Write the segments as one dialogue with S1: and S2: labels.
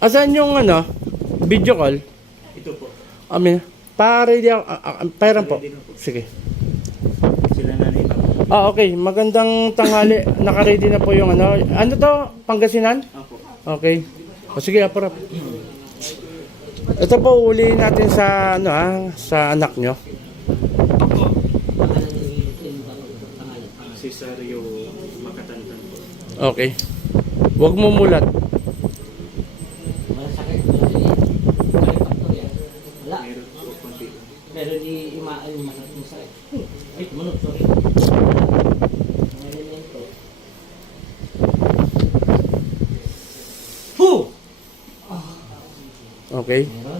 S1: Asan yung ano, video call?
S2: Ito po.
S1: Amin. Pa-ready ako. Pairan po.
S2: Ready na po.
S1: Sige.
S2: Sila nanay lang.
S1: Okay. Magandang tanghali. Naka-ready na po yung ano. Ano to? Pangasinan?
S2: Ako.
S1: Okay. O sige, aparap. Ito po, uli natin sa ano sa anak nyo.
S2: Cesario Makatantan po.
S1: Okay. Huwag mo mulat.
S2: Meron po konti.
S3: Meron di masakit mo sakit. Ay, tumunod, sorry. Elemento. Fu!
S1: Okay.
S3: Meron.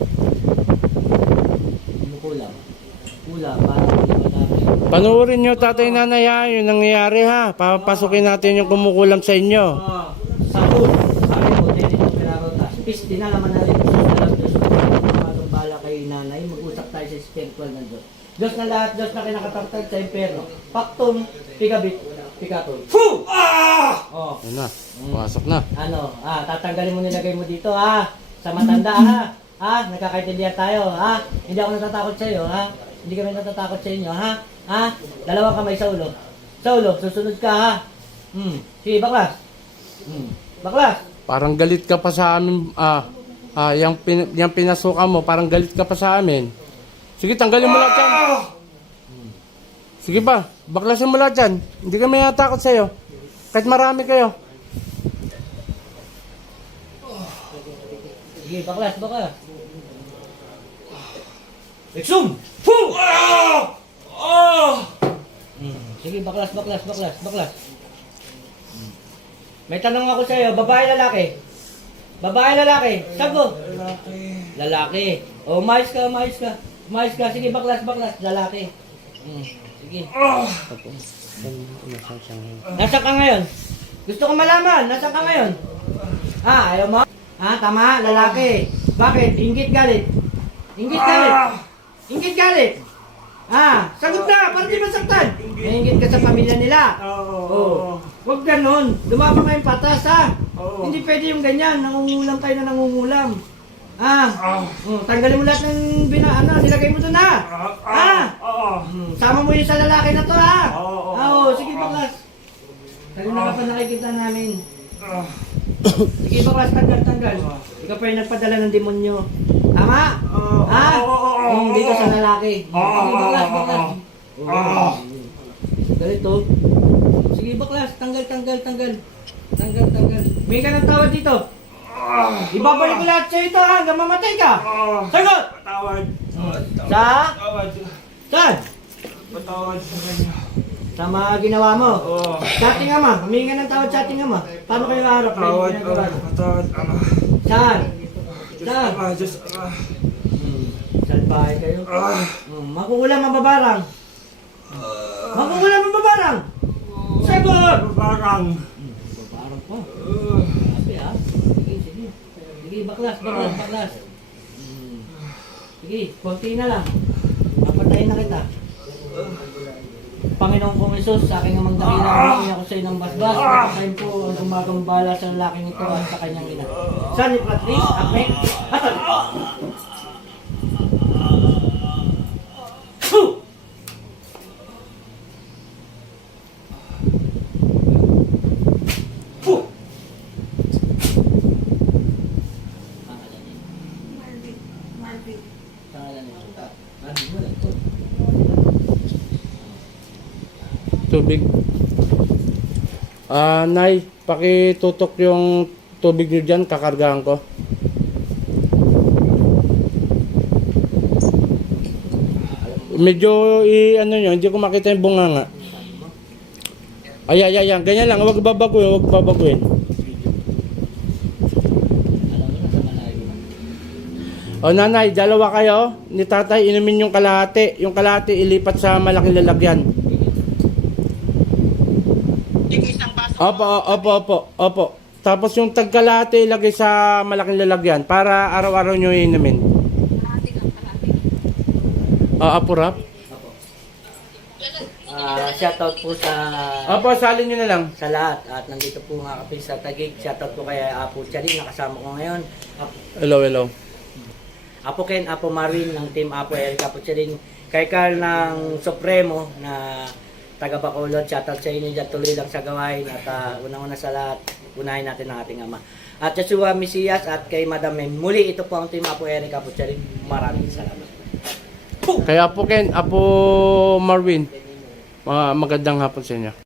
S3: Kumukulam. Kulam, parang hindi madami.
S1: Panoorin nyo, tatay, nanay, ha, yung nangyayari, ha. Papasukin natin yung kumukulam sa inyo.
S3: Sakot. Sabi mo, dito yung pinarotas. Peace, dinalaman natin sa dalam Diyos. Magpapagambala kay nanay. Mag-usap tayo sa spiritual ng Diyos. Diyos na lahat, Diyos na kinakatagtag sa impyerno. Paktum, pigabit, pigatol. Fu! Oh.
S1: Ano na, pasok na.
S3: Ano, tatanggalin mo nilagay mo dito, ha? Sa matanda, ha? Nagkakaintindihan tayo, ha? Hindi ako natatakot sa iyo, ha? Hindi kami natatakot sa inyo, ha? Dalawang kamay sa ulo. Sa ulo, susunod ka, ha? Sige, baklas. Baklas.
S1: Parang galit ka pa sa amin, yung pinasukan mo, parang galit ka pa sa amin. Sige, tanggalin mo lahat yan. Sige pa, baklasin mo lahat yan. Hindi kami natakot sa'yo. Kahit marami kayo.
S3: Sige, baklas, baklas. Exum! Fu! Sige, baklas, baklas, baklas, baklas. May tanong ako sa iyo, babae, lalaki? Babae, lalaki? Sagot. Lalaki. O, mais ka, mais ka. Mais ka, sige, baklas, baklas, lalaki. Sige. Nasaan ka ngayon? Gusto ko malaman, nasaan ka ngayon? Ayaw mo? Tama, lalaki. Bakit? Inggit galit. Inggit galit. Inggit galit. Sagot na, para di masaktan. Nainggit ka sa pamilya nila. Oo. Huwag ganon. Lumabang kayong patas, ha? Hindi pwede yung ganyan. Nangungulam tayo na nangungulam. Tanggalin mo lahat ng nilagay mo doon, ha? Sama mo yun sa lalaki na to, ha? Oo, sige, baklas. Kanina ka pa nakikita namin. Sige, baklas, tanggal. Ikaw pa yung nagpadala ng demonyo. Tama? Dito sa lalaki. Sige, baklas, baklas. Ganito. Sige, baklas, tanggal. May ka ng tawad dito. Ibabalik ko lahat sa'yo ito, hanggang mamatay ka. Sagot!
S2: Patawad.
S3: Saan?
S2: Patawad sa kanya.
S3: Sa mga ginawa mo. Sa ating ama. Humingi ka ng tawad sa ating ama. Paano kayo harap?
S2: Patawad.
S3: Saan?
S2: Diyos.
S3: Salbahe kayo. Makukulam ang babarang. Makukulam ang babarang. Sagot!
S2: Barang.
S3: Babarang po. Sabi, ha? Sige. Sige, baklas. Sige, konti na lang. Napatayin na kita. Panginoon kong Isus, sa aking amang dakila, humingi ako sa inang basbas. Pagkain po ang gumagambala sa lalaking ito at sa kanyang ina. San ni Patris, Amen. Atal!
S1: Tubig. Nay, pakitutok yung tubig nyo dyan, kakargahan ko. Medyo hindi ko makita yung bunganga. Ayan, ganyan lang, huwag babaguhin. O nanay, dalawa kayo ni tatay, inumin yung kalahati. Yung kalahati ilipat sa malaking lalagyan. Opo. Tapos yung tagkalahati ilagay sa malaking lalagyan para araw-araw nyo inumin.
S4: Kalahati.
S1: Apurap.
S3: Shoutout po sa
S1: Opo, salin nyo na lang.
S3: sa lahat. At nandito po nga kami sa Taguig. Shoutout po kay Apo Charing, nakasama ko ngayon.
S1: Hello, hello.
S3: Apo Ken, Apo Marvin ng Team Apo Eric, Apo Charing. Kay Carl ng Supremo na taga Bacolod. Shoutout sa inyo dyan, tuloy lang sa gawain. At unang-una sa lahat, unahin natin ang ating ama. At Joshua Mesias at kay Madam Mem. Muli, ito po ang Team Apo Eric, Apo Charing. Maraming salamat.
S1: Kaya po Ken, Apo Marvin, magandang hapon sa inyo.